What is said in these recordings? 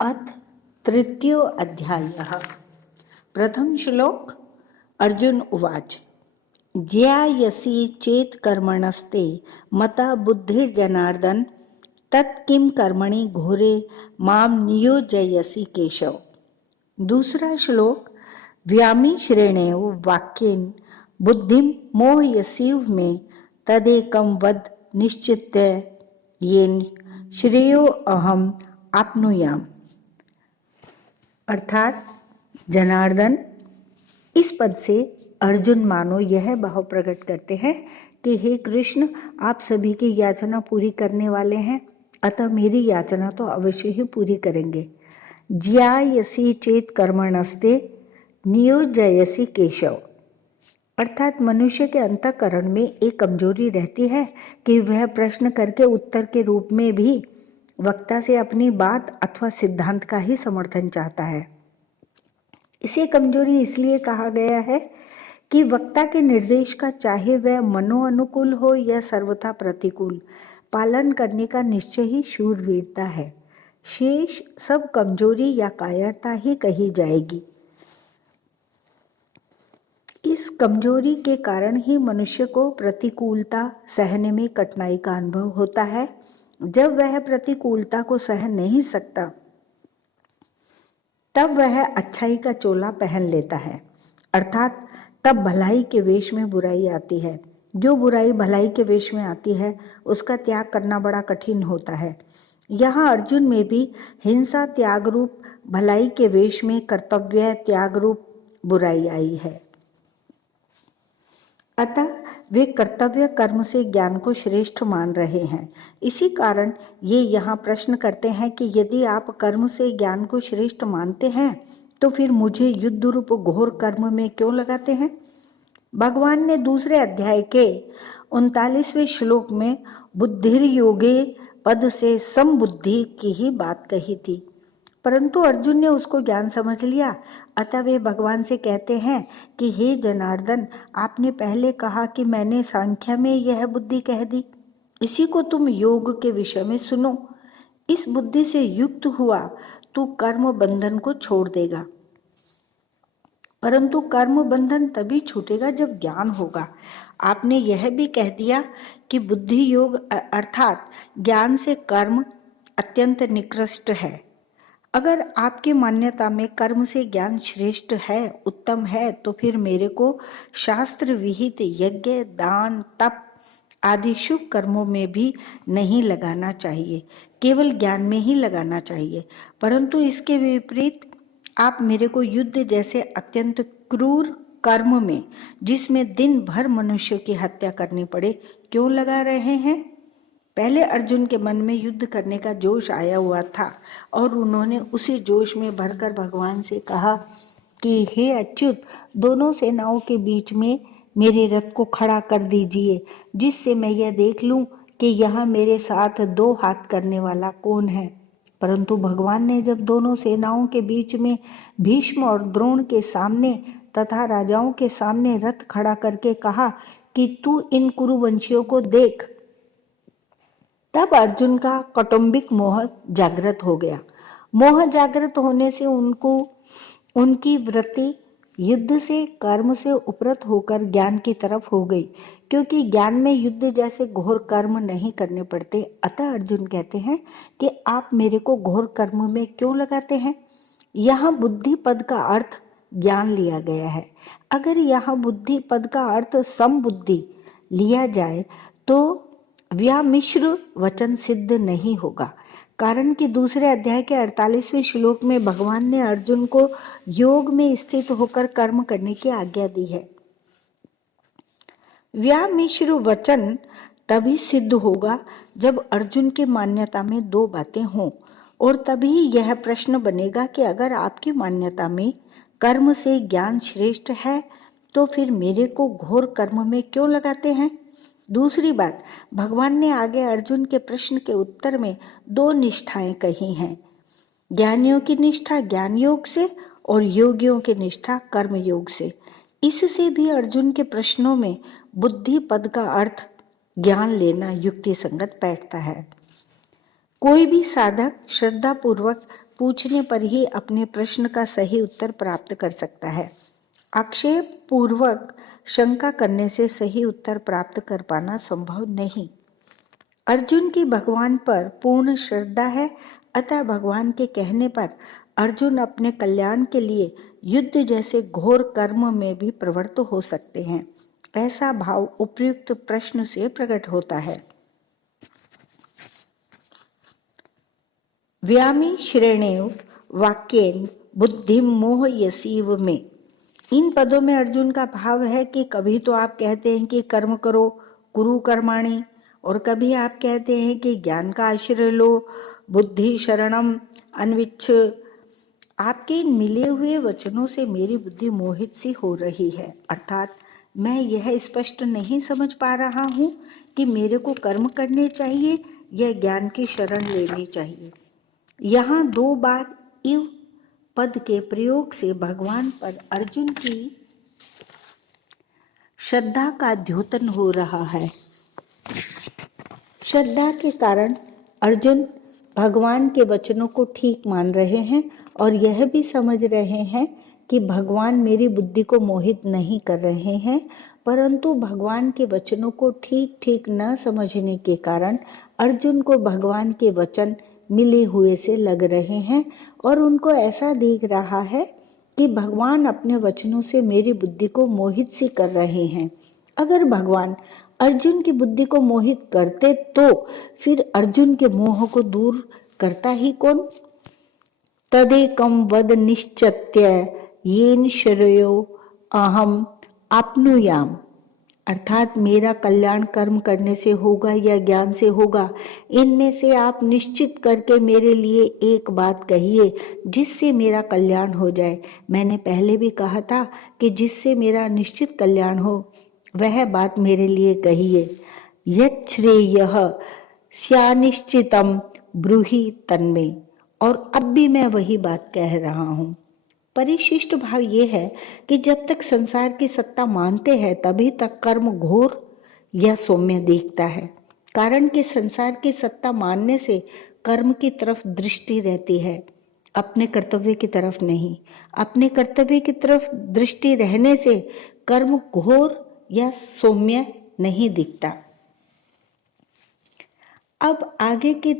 अथ तृतीयो अध्यायः। प्रथम श्लोक। अर्जुन उवाच ज्ञायसि चेत् कर्मणस्ते मता बुद्धिर्जनार्दन तत् किं कर्मणि घोरे मां नियोजयसि केशव। दूसरा श्लोक। व्यामि श्रेणेव वाक्येन बुद्धिं मोहयसीव मे तदेकं वद निश्चित्य येन श्रेयो अहम आपनुयाम। अर्थात जनार्दन, इस पद से अर्जुन मानो यह भाव प्रकट करते हैं कि हे कृष्ण, आप सभी की याचना पूरी करने वाले हैं, अतः मेरी याचना तो अवश्य ही पूरी करेंगे। ज्यायसी चेत कर्मणस्ते नियोजयसी केशव। अर्थात मनुष्य के अंतःकरण में एक कमजोरी रहती है कि वह प्रश्न करके उत्तर के रूप में भी वक्ता से अपनी बात अथवा सिद्धांत का ही समर्थन चाहता है। इसे कमजोरी इसलिए कहा गया है कि वक्ता के निर्देश का चाहे वह मनोअनुकूल हो या सर्वथा प्रतिकूल, पालन करने का निश्चय ही शूरवीरता है। शेष सब कमजोरी या कायरता ही कही जाएगी। इस कमजोरी के कारण ही मनुष्य को प्रतिकूलता सहने में कठिनाई का अनुभव होता है। जब वह प्रतिकूलता को सहन नहीं सकता, तब वह अच्छाई का चोला पहन लेता है, अर्थात तब भलाई के वेश में बुराई आती है। जो बुराई भलाई के वेश में आती है उसका त्याग करना बड़ा कठिन होता है। यहाँ अर्जुन में भी हिंसा त्याग रूप भलाई के वेश में कर्तव्य त्याग रूप बुराई आई है। अतः वे कर्तव्य कर्म से ज्ञान को श्रेष्ठ मान रहे हैं। इसी कारण ये यहाँ प्रश्न करते हैं कि यदि आप कर्म से ज्ञान को श्रेष्ठ मानते हैं तो फिर मुझे युद्ध रूप घोर कर्म में क्यों लगाते हैं। भगवान ने दूसरे अध्याय के 39वें श्लोक में बुद्धिर्योगे पद से समबुद्धि की ही बात कही थी, परंतु अर्जुन ने उसको ज्ञान समझ लिया। अतः वे भगवान से कहते हैं कि हे जनार्दन, आपने पहले कहा कि मैंने सांख्य में यह बुद्धि कह दी, इसी को तुम योग के विषय में सुनो। इस बुद्धि से युक्त हुआ तू कर्म बंधन को छोड़ देगा, परंतु कर्म बंधन तभी छूटेगा जब ज्ञान होगा। आपने यह भी कह दिया कि बुद्धि योग अर्थात ज्ञान से कर्म अत्यंत निकृष्ट है। अगर आपकी मान्यता में कर्म से ज्ञान श्रेष्ठ है, उत्तम है, तो फिर मेरे को शास्त्र विहित यज्ञ, दान, तप आदि शुभ कर्मों में भी नहीं लगाना चाहिए, केवल ज्ञान में ही लगाना चाहिए। परंतु इसके विपरीत आप मेरे को युद्ध जैसे अत्यंत क्रूर कर्म में, जिसमें दिन भर मनुष्य की हत्या करनी पड़े, क्यों लगा रहे हैं। पहले अर्जुन के मन में युद्ध करने का जोश आया हुआ था और उन्होंने उसी जोश में भरकर भगवान से कहा कि हे अच्युत, दोनों सेनाओं के बीच में मेरे रथ को खड़ा कर दीजिए, जिससे मैं यह देख लूं कि यहाँ मेरे साथ दो हाथ करने वाला कौन है। परंतु भगवान ने जब दोनों सेनाओं के बीच में भीष्म और द्रोण के सामने तथा राजाओं के सामने रथ खड़ा करके कहा कि तू इन कुरुवंशियों को देख, तब अर्जुन का कौटुंबिक मोह जागृत हो गया। मोह जागृत होने से उनकी वृत्ति युद्ध से, कर्म से उपरत होकर ज्ञान की तरफ हो गई, क्योंकि ज्ञान में युद्ध जैसे घोर कर्म नहीं करने पड़ते। अतः अर्जुन कहते हैं कि आप मेरे को घोर कर्म में क्यों लगाते हैं। यहाँ बुद्धि पद का अर्थ ज्ञान लिया गया है। अगर यहाँ बुद्धि पद का अर्थ समबुद्धि लिया जाए तो व्यामिश्र वचन सिद्ध नहीं होगा, कारण कि दूसरे अध्याय के 48वें श्लोक में भगवान ने अर्जुन को योग में स्थित होकर कर्म करने की आज्ञा दी है। व्यामिश्र वचन तभी सिद्ध होगा जब अर्जुन की मान्यता में दो बातें हों, और तभी यह प्रश्न बनेगा कि अगर आपकी मान्यता में कर्म से ज्ञान श्रेष्ठ है तो फिर मेरे को घोर कर्म में क्यों लगाते हैं। दूसरी बात, भगवान ने आगे अर्जुन के प्रश्न के उत्तर में दो निष्ठाएं कही हैं, ज्ञानियों की निष्ठा ज्ञान योग से और योगियों की निष्ठा कर्म योग से। इससे भी अर्जुन के प्रश्नों में बुद्धि पद का अर्थ ज्ञान लेना युक्ति संगत बैठता है। कोई भी साधक श्रद्धा पूर्वक पूछने पर ही अपने प्रश्न का सही उत्तर प्राप्त कर सकता है। आक्षेप पूर्वक शंका करने से सही उत्तर प्राप्त कर पाना संभव नहीं। अर्जुन की भगवान पर पूर्ण श्रद्धा है, अतः भगवान के कहने पर अर्जुन अपने कल्याण के लिए युद्ध जैसे घोर कर्म में भी प्रवृत्त हो सकते हैं। ऐसा भाव उपयुक्त प्रश्न से प्रकट होता है। व्यामी श्रेणेव वाक्येन बुद्धि मोहयसीव में। इन पदों में अर्जुन का भाव है कि कभी तो आप कहते हैं कि कर्म करो, कुरु कर्माणि, और कभी आप कहते हैं कि ज्ञान का आश्रय लो, बुद्धि शरणम अन्विच्छ। आपके इन मिले हुए वचनों से मेरी बुद्धि मोहित सी हो रही है, अर्थात मैं यह स्पष्ट नहीं समझ पा रहा हूँ कि मेरे को कर्म करने चाहिए या ज्ञान की शरण लेनी चाहिए। यहाँ 2 बार इव पद के प्रयोग से भगवान पर अर्जुन की श्रद्धा का द्योतन हो रहा है। श्रद्धा के कारण अर्जुन भगवान के वचनों को ठीक मान रहे हैं और यह भी समझ रहे हैं कि भगवान मेरी बुद्धि को मोहित नहीं कर रहे हैं, परंतु भगवान के वचनों को ठीक ठीक न समझने के कारण अर्जुन को भगवान के वचन मिले हुए से लग रहे हैं और उनको ऐसा दिख रहा है कि भगवान अपने वचनों से मेरी बुद्धि को मोहित सी कर रहे हैं। अगर भगवान अर्जुन की बुद्धि को मोहित करते तो फिर अर्जुन के मोह को दूर करता ही कौन? तदेकम वद निश्चत्य येन श्रेयो अहम आप्नुयाम, अर्थात मेरा कल्याण कर्म करने से होगा या ज्ञान से होगा, इनमें से आप निश्चित करके मेरे लिए एक बात कहिए जिससे मेरा कल्याण हो जाए। मैंने पहले भी कहा था कि जिससे मेरा निश्चित कल्याण हो वह बात मेरे लिए कहिए। यत् श्रेयः स्यानिश्चितम ब्रूहि तन्मे, और अब भी मैं वही बात कह रहा हूँ। परिशिष्ट भाव ये है कि जब तक संसार की सत्ता मानते हैं तभी तक कर्म घोर या सौम्य दिखता है, कारण कि संसार की सत्ता मानने से कर्म की तरफ दृष्टि रहती है, अपने कर्तव्य की तरफ नहीं। अपने कर्तव्य की तरफ दृष्टि रहने से कर्म घोर या सौम्य नहीं दिखता। अब आगे के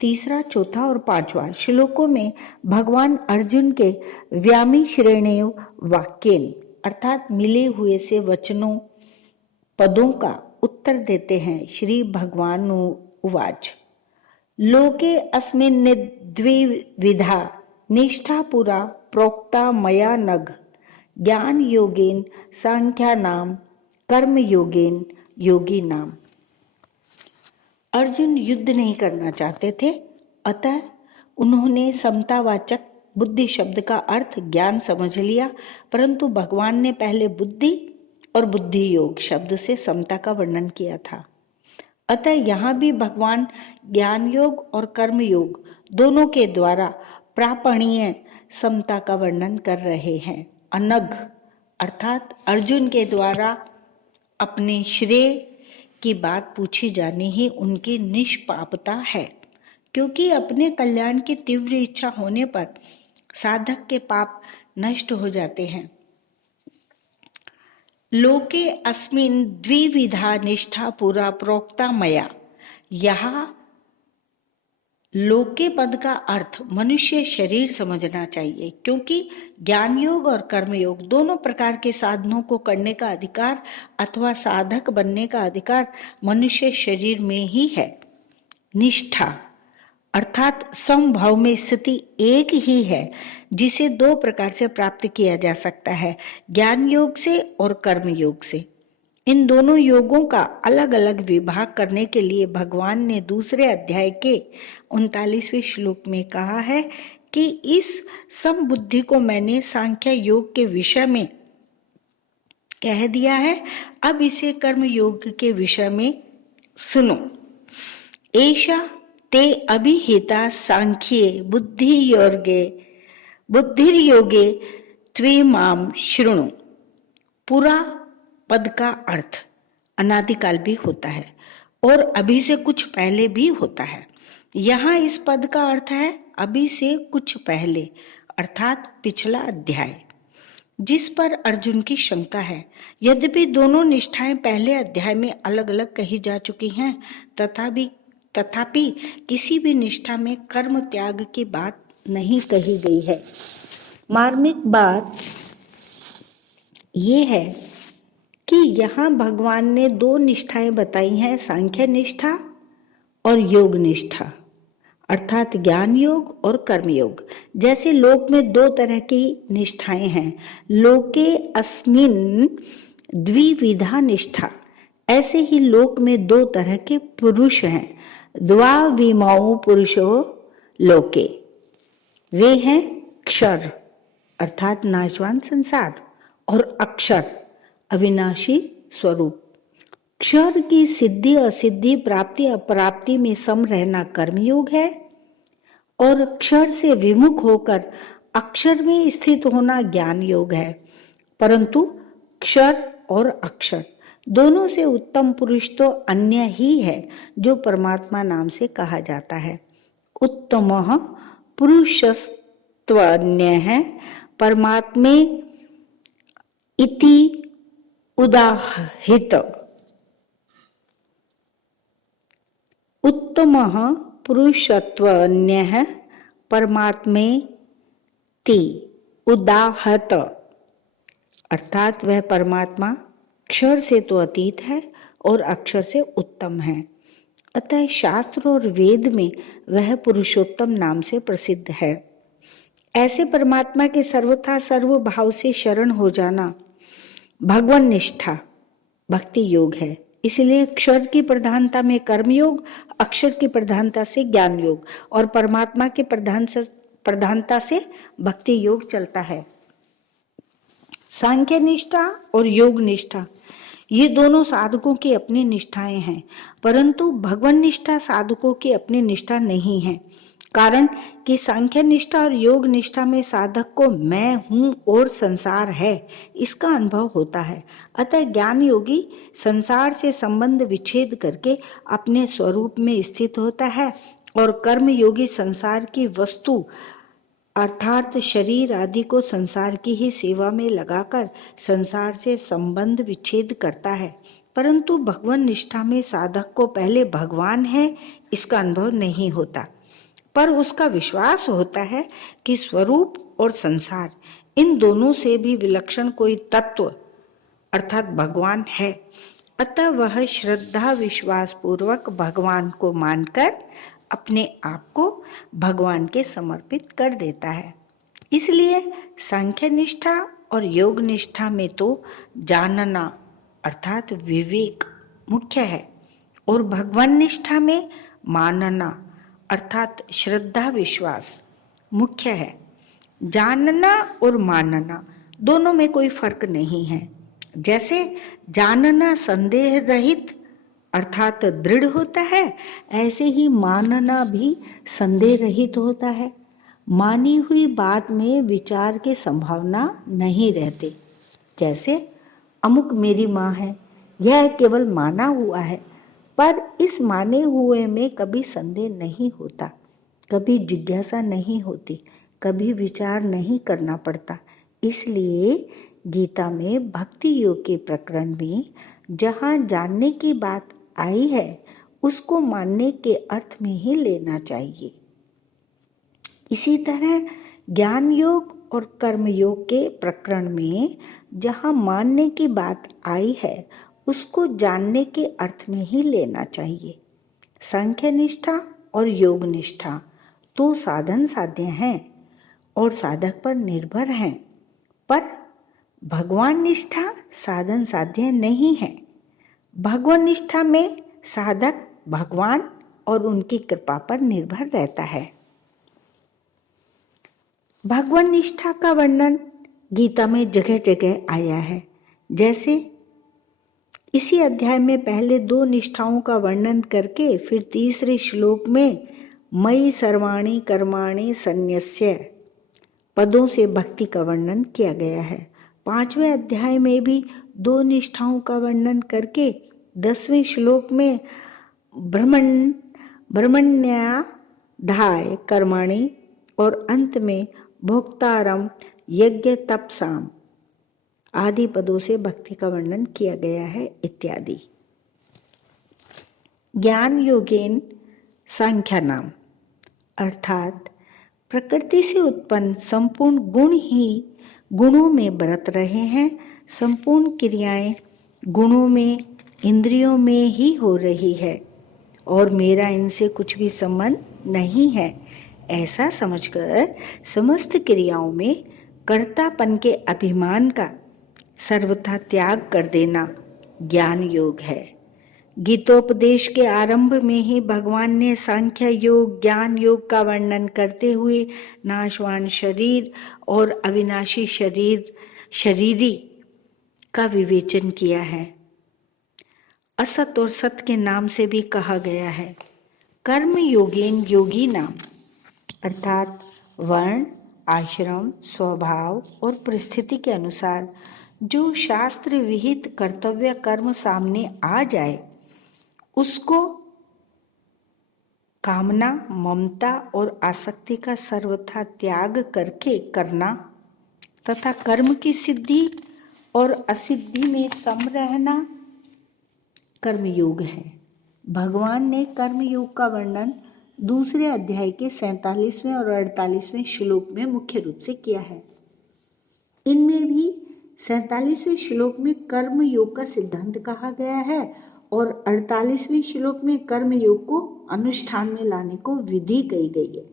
तीसरा, चौथा और 5वां श्लोकों में भगवान अर्जुन के व्यामी श्रेणेव वाक्येन, अर्थात मिले हुए से वचनों पदों का उत्तर देते हैं। श्री भगवान उवाच लोके अस्मिन् द्विविधा निष्ठा पुरा प्रोक्ता मया नघ ज्ञान योगेन सांख्यानाम कर्म योगेन योगिनाम। अर्जुन युद्ध नहीं करना चाहते थे, अतः उन्होंने समतावाचक बुद्धि शब्द का अर्थ ज्ञान समझ लिया, परंतु भगवान ने पहले बुद्धि और बुद्धि योग शब्द से समता का वर्णन किया था। अतः यहाँ भी भगवान ज्ञान योग और कर्म योग दोनों के द्वारा प्रापणीय समता का वर्णन कर रहे हैं। अनघ अर्थात अर्जुन के द्वारा अपने श्रेय की बात पूछी जानी ही उनकी निष्पापता है, क्योंकि अपने कल्याण की तीव्र इच्छा होने पर साधक के पाप नष्ट हो जाते हैं। लोके अस्मिन् द्विविधा निष्ठा पुरा प्रोक्ता मया, यहाँ लोके पद का अर्थ मनुष्य शरीर समझना चाहिए, क्योंकि ज्ञान योग और कर्म योग दोनों प्रकार के साधनों को करने का अधिकार अथवा साधक बनने का अधिकार मनुष्य शरीर में ही है। निष्ठा अर्थात समभाव में स्थिति एक ही है, जिसे 2 प्रकार से प्राप्त किया जा सकता है, ज्ञान योग से और कर्म योग से। इन दोनों योगों का अलग अलग विभाग करने के लिए भगवान ने दूसरे अध्याय के 39वें श्लोक में कहा है कि इस समबुद्धि को मैंने सांख्य योग के विषय में कह दिया है, अब इसे कर्म योग के विषय में सुनो। एषा ते अभिहिता सांख्ये बुद्धिर्योगे त्वेमां शृणु। पूरा पद का अर्थ अनादिकाल भी होता है और अभी से कुछ पहले भी होता है। यहाँ इस पद का अर्थ है अभी से कुछ पहले अर्थात पिछला अध्याय, जिस पर अर्जुन की शंका है। यद्यपि दोनों निष्ठाएं पहले अध्याय में अलग अलग कही जा चुकी हैं, तथापि किसी भी निष्ठा में कर्म त्याग की बात नहीं कही गई है। मार्मिक बात ये है कि यहाँ भगवान ने दो निष्ठाएं बताई हैं, सांख्य निष्ठा और योग निष्ठा, अर्थात ज्ञान योग और कर्म योग। जैसे लोक में दो तरह की निष्ठाएं हैं, लोके अस्मिन् द्विविधा निष्ठा, ऐसे ही लोक में दो तरह के पुरुष हैं, द्वाविमौ पुरुषो लोके। वे हैं क्षर अर्थात नाशवान संसार और अक्षर अविनाशी स्वरूप। क्षर की सिद्धि असिद्धि, प्राप्ति अप्राप्ति में सम रहना कर्मयोग है और क्षर से विमुख होकर अक्षर में स्थित होना ज्ञान योग है। परंतु क्षर और अक्षर दोनों से उत्तम पुरुष तो अन्य ही है, जो परमात्मा नाम से कहा जाता है। उत्तमः पुरुषस्त्वन्य है परमात्मे इति उदाहित। उत्तमः पुरुषत्वन्यः परमात्मेति उदाहत, अर्थात वह परमात्मा क्षर से तो अतीत है और अक्षर से उत्तम है। अतः शास्त्र और वेद में वह पुरुषोत्तम नाम से प्रसिद्ध है। ऐसे परमात्मा के सर्वथा सर्वभाव से शरण हो जाना भगवान निष्ठा भक्ति योग है। इसलिए क्षर की प्रधानता में कर्म योग, अक्षर की प्रधानता से ज्ञान योग और परमात्मा की प्रधानता से भक्ति योग चलता है। सांख्य निष्ठा और योग निष्ठा ये दोनों साधकों की अपनी निष्ठाएं हैं, परंतु भगवान निष्ठा साधकों की अपनी निष्ठा नहीं है। कारण कि सांख्य निष्ठा और योग निष्ठा में साधक को मैं हूँ और संसार है इसका अनुभव होता है। अतः ज्ञान योगी संसार से संबंध विच्छेद करके अपने स्वरूप में स्थित होता है और कर्म योगी संसार की वस्तु अर्थात शरीर आदि को संसार की ही सेवा में लगाकर संसार से संबंध विच्छेद करता है। परंतु भगवान निष्ठा में साधक को पहले भगवान है इसका अनुभव नहीं होता, पर उसका विश्वास होता है कि स्वरूप और संसार इन दोनों से भी विलक्षण कोई तत्व अर्थात भगवान है। अतः वह श्रद्धा विश्वास पूर्वक भगवान को मानकर अपने आप को भगवान के समर्पित कर देता है। इसलिए सांख्य निष्ठा और योग निष्ठा में तो जानना अर्थात विवेक मुख्य है और भगवान निष्ठा में मानना अर्थात श्रद्धा विश्वास मुख्य है। जानना और मानना दोनों में कोई फर्क नहीं है। जैसे जानना संदेह रहित अर्थात दृढ़ होता है, ऐसे ही मानना भी संदेह रहित होता है। मानी हुई बात में विचार की संभावना नहीं रहती। जैसे अमुक मेरी माँ है, यह केवल माना हुआ है, पर इस माने हुए में कभी संदेह नहीं होता, कभी जिज्ञासा नहीं होती, कभी विचार नहीं करना पड़ता। इसलिए गीता में भक्ति योग के प्रकरण में जहाँ जानने की बात आई है उसको मानने के अर्थ में ही लेना चाहिए। इसी तरह ज्ञान योग और कर्म योग के प्रकरण में जहाँ मानने की बात आई है उसको जानने के अर्थ में ही लेना चाहिए। सांख्य निष्ठा और योग निष्ठा तो साधन साध्य हैं और साधक पर निर्भर हैं, पर भगवान निष्ठा साधन साध्य नहीं है। भगवान निष्ठा में साधक भगवान और उनकी कृपा पर निर्भर रहता है। भगवान निष्ठा का वर्णन गीता में जगह जगह आया है। जैसे इसी अध्याय में पहले दो निष्ठाओं का वर्णन करके फिर तीसरे श्लोक में मयि सर्वाणि कर्माणि सन्यस्य पदों से भक्ति का वर्णन किया गया है। 5वें अध्याय में भी दो निष्ठाओं का वर्णन करके 10वें श्लोक में ब्रह्मण्याधाय कर्माणि और अंत में भोक्तारम यज्ञ तपसाम आदि पदों से भक्ति का वर्णन किया गया है इत्यादि। ज्ञान योगेन सांख्या नाम अर्थात प्रकृति से उत्पन्न संपूर्ण गुण ही गुणों में बरत रहे हैं। संपूर्ण क्रियाएं गुणों में, इंद्रियों में ही हो रही है और मेरा इनसे कुछ भी संबंध नहीं है, ऐसा समझकर समस्त क्रियाओं में कर्तापन के अभिमान का सर्वथा त्याग कर देना ज्ञान योग है। गीतोपदेश के आरंभ में ही भगवान ने सांख्य योग, ज्ञान योग का वर्णन करते हुए नाशवान शरीर और अविनाशी शरीरी का विवेचन किया है। असत और सत के नाम से भी कहा गया है। कर्म योगेन योगी नाम अर्थात वर्ण, आश्रम, स्वभाव और परिस्थिति के अनुसार जो शास्त्र विहित कर्तव्य कर्म सामने आ जाए उसको कामना, ममता और आसक्ति का सर्वथा त्याग करके करना तथा कर्म की सिद्धि और असिद्धि में सम रहना कर्मयोग है। भगवान ने कर्मयोग का वर्णन दूसरे अध्याय के 47वें और 48वें श्लोक में मुख्य रूप से किया है। इनमें भी 47वें श्लोक में कर्मयोग का सिद्धांत कहा गया है और 48वें श्लोक में कर्मयोग को अनुष्ठान में लाने को विधि कही गई है।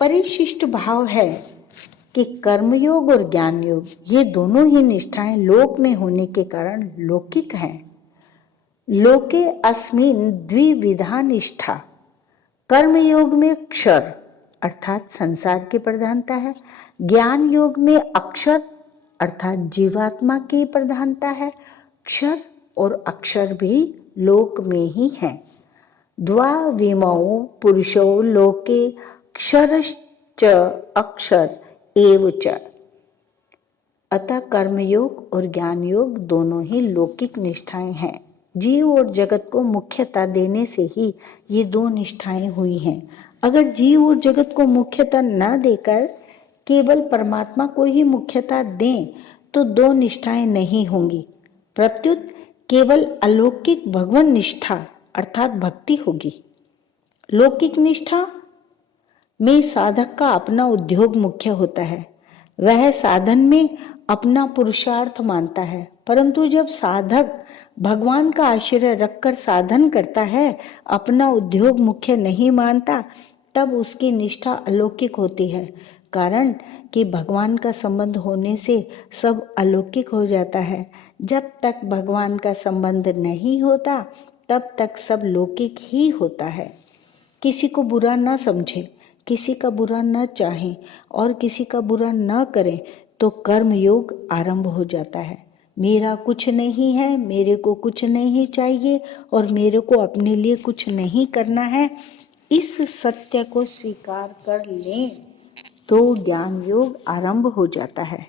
परिशिष्ट भाव है कि कर्मयोग और ज्ञान योग ये दोनों ही निष्ठाएं लोक में होने के कारण लौकिक हैं। लोके अस्मिन् द्विविधा निष्ठा, कर्मयोग में क्षर अर्थात संसार की प्रधानता है, ज्ञान योग में अक्षर अर्थात जीवात्मा की प्रधानता है। क्षर और अक्षर भी लोक में ही हैं। द्वाविमौ पुरुषो लोके क्षरश्च अक्षर एव च। अतः कर्मयोग और ज्ञान योग दोनों ही लौकिक निष्ठाएं हैं। जीव और जगत को मुख्यता देने से ही ये दो निष्ठाएं हुई हैं। अगर जीव और जगत को मुख्यता न देकर केवल परमात्मा को ही मुख्यता दें तो दो निष्ठाएं नहीं होंगी, प्रत्युत केवल अलौकिक भगवान निष्ठा अर्थात भक्ति होगी। लौकिक निष्ठा में साधक का अपना उद्योग मुख्य होता है, वह साधन में अपना पुरुषार्थ मानता है, परंतु जब साधक भगवान का आश्रय रखकर साधन करता है, अपना उद्योग मुख्य नहीं मानता, तब उसकी निष्ठा अलौकिक होती है। कारण कि भगवान का संबंध होने से सब अलौकिक हो जाता है। जब तक भगवान का संबंध नहीं होता तब तक सब लौकिक ही होता है। किसी को बुरा न समझें, किसी का बुरा न चाहें और किसी का बुरा न करें तो कर्म योग आरंभ हो जाता है। मेरा कुछ नहीं है, मेरे को कुछ नहीं चाहिए और मेरे को अपने लिए कुछ नहीं करना है, इस सत्य को स्वीकार कर लें तो ज्ञान योग आरंभ हो जाता है।